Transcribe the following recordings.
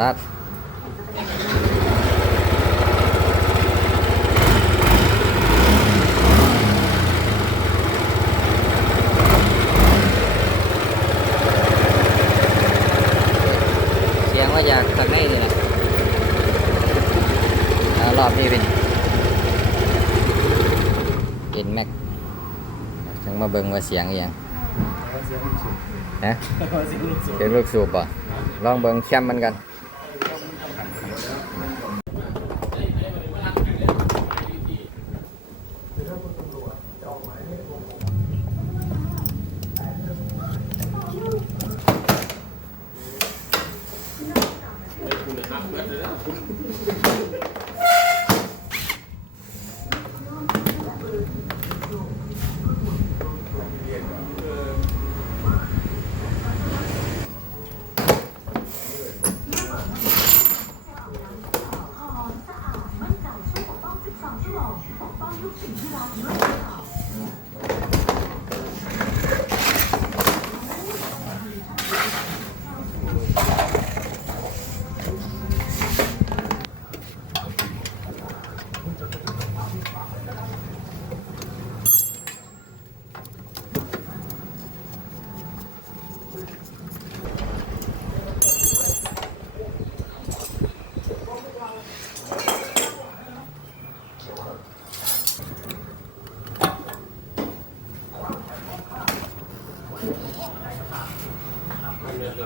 ตัดเสียงว่าอยากทางไหนนี่นะอ่ารอบนี้เป็นเป็นแม็กทั้งมาเบิ่งว่าเสียงอหย่างเสียงลูกสูบฮะเสียงลูกสูบเสียงลูกสูบป่ะลองเบิ่งแคมมันกัน 이런 거.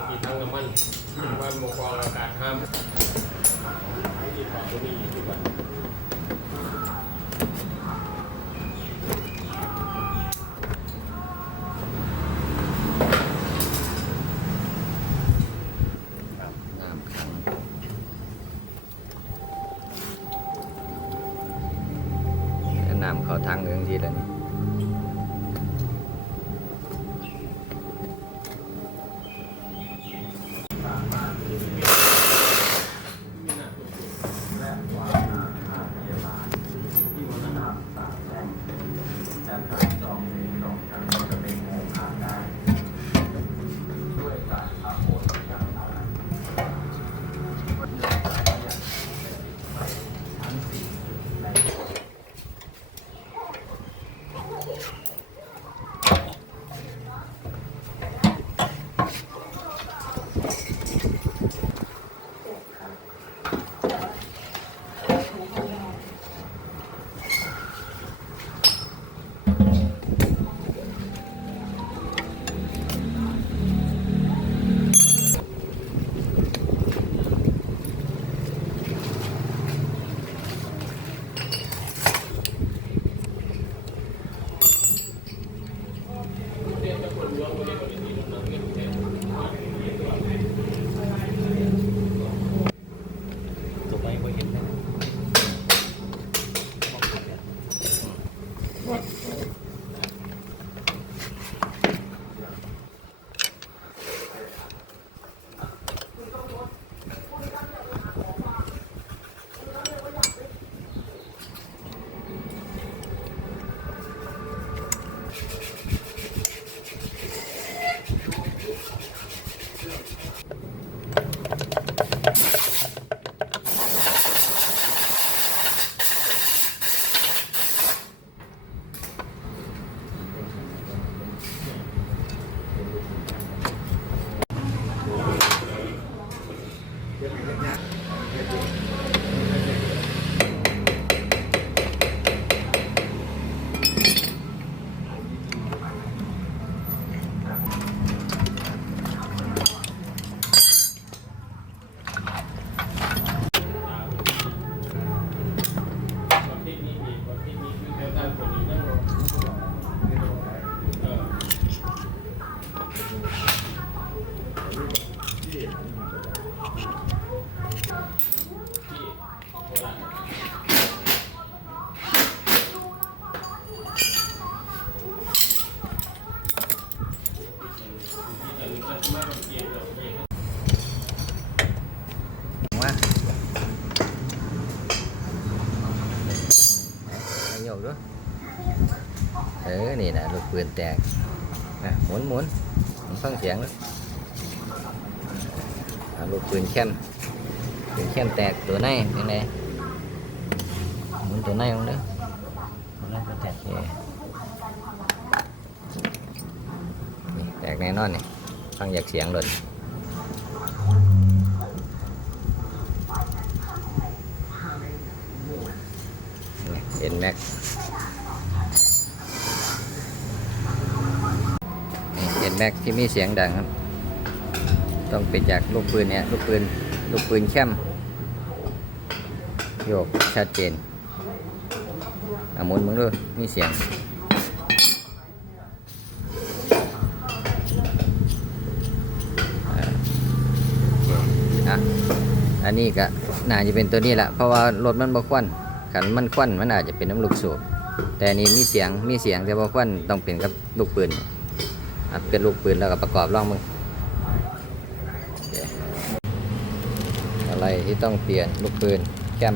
มีทั้งน้ำมันว่ามกกองอากาศห้าม ว่าให้โยกด้วยเออนี่นะลูกปืนแตกอะหมุนหมุนหมุนฟังเสียงด้วยอะลูกปืนแค้นเป็นเข้มแตกตัวในเป็นไงหมุนตัวในลงเด้อมั ฟังอยากเสียงหล่นเอ็นแม็กเอ็นแม็กที่มีเสียงดังครับ ต้องเป็นจากลูกปืนเนี่ยลูกปืนลูกปืนเข้มโยกชัดเจนอะหมุนมึงดูมีเสียงอ่าโอเคอะ อันนี้ก็น่าจะเป็นตัวนี้แหละเพราะว่ารถมันบ่ควันขันมันควันมันอาจจะเป็นน้ำลูกสูบแต่นี้มีเสียงมีเสียงแต่บ่ควันต้องเป็นกับลูกปืนเป็นลูกปืนแล้วก็ประกอบร่องมึงอะไรที่ต้องเปลี่ยนลูกปืนแก้ม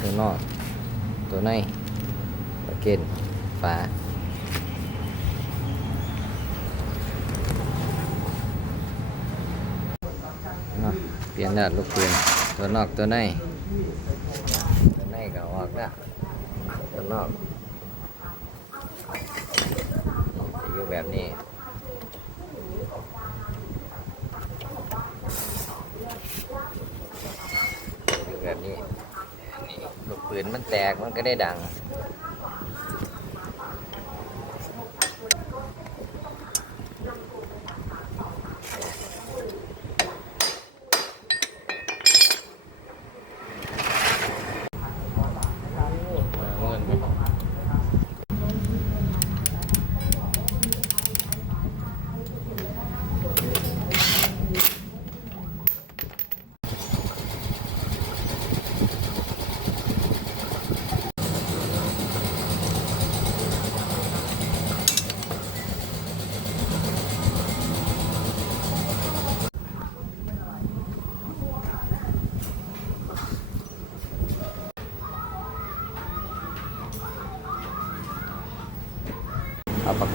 ตัวนอก ตัวในประเกนฝาเนาะเปลี่ยนแล้วลูกปืนตัวนอกตัวในตัวในก็ออกแล้วตัวนอกจะอยู่แบบนี้อยู่แบบนี้นี่ลูกปืนมันแตกมันก็ได้ดัง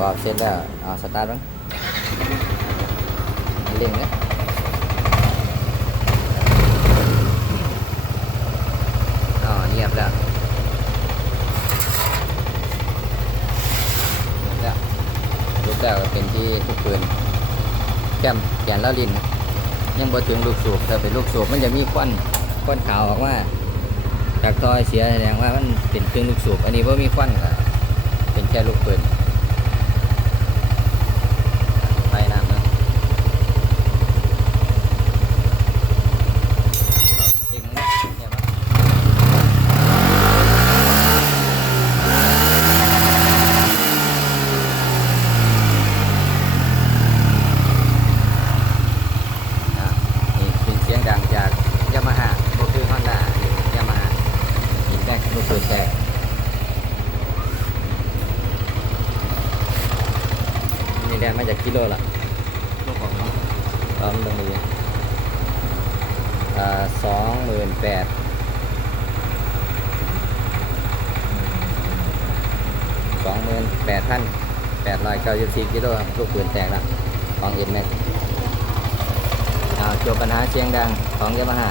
ระกอบเสร็จแล้วเอาสตาร์ทบ้างเร่งนะอ๋อเงียบแล้วแล้วรูปแล้วก็เป็นที่ลูกปืนแก้มแกนแล้วลินยังบ่ถึงลูกสูบถ้าเป็นลูกสูบมันจะมีควันควันขาวออกมาจากทอยเสียแสดงว่ามันเป็นเครื่องลูกสูบอันนี้ว่ามีควันก็เป็นแค่ลูกปืน ไปน้ำนะจริงนะเนี่ยมั้ยอะนี่เป็นเสียงดังจากยามาฮ่าก็คือฮอนด้ายามาฮ่าหินแตกลูกปืนแตก นี่แดนมาจากกิโลละลูกของน้องพร้อมลงมืออ่าสองหมื่นแปดสองหมื่นแปดพันแปดร้อยเก้าสิบสี่กิโลครับลูกปืนแตกละของเอ็นแม็กเอาจบปัญหาเสียงดังของยามาฮ่า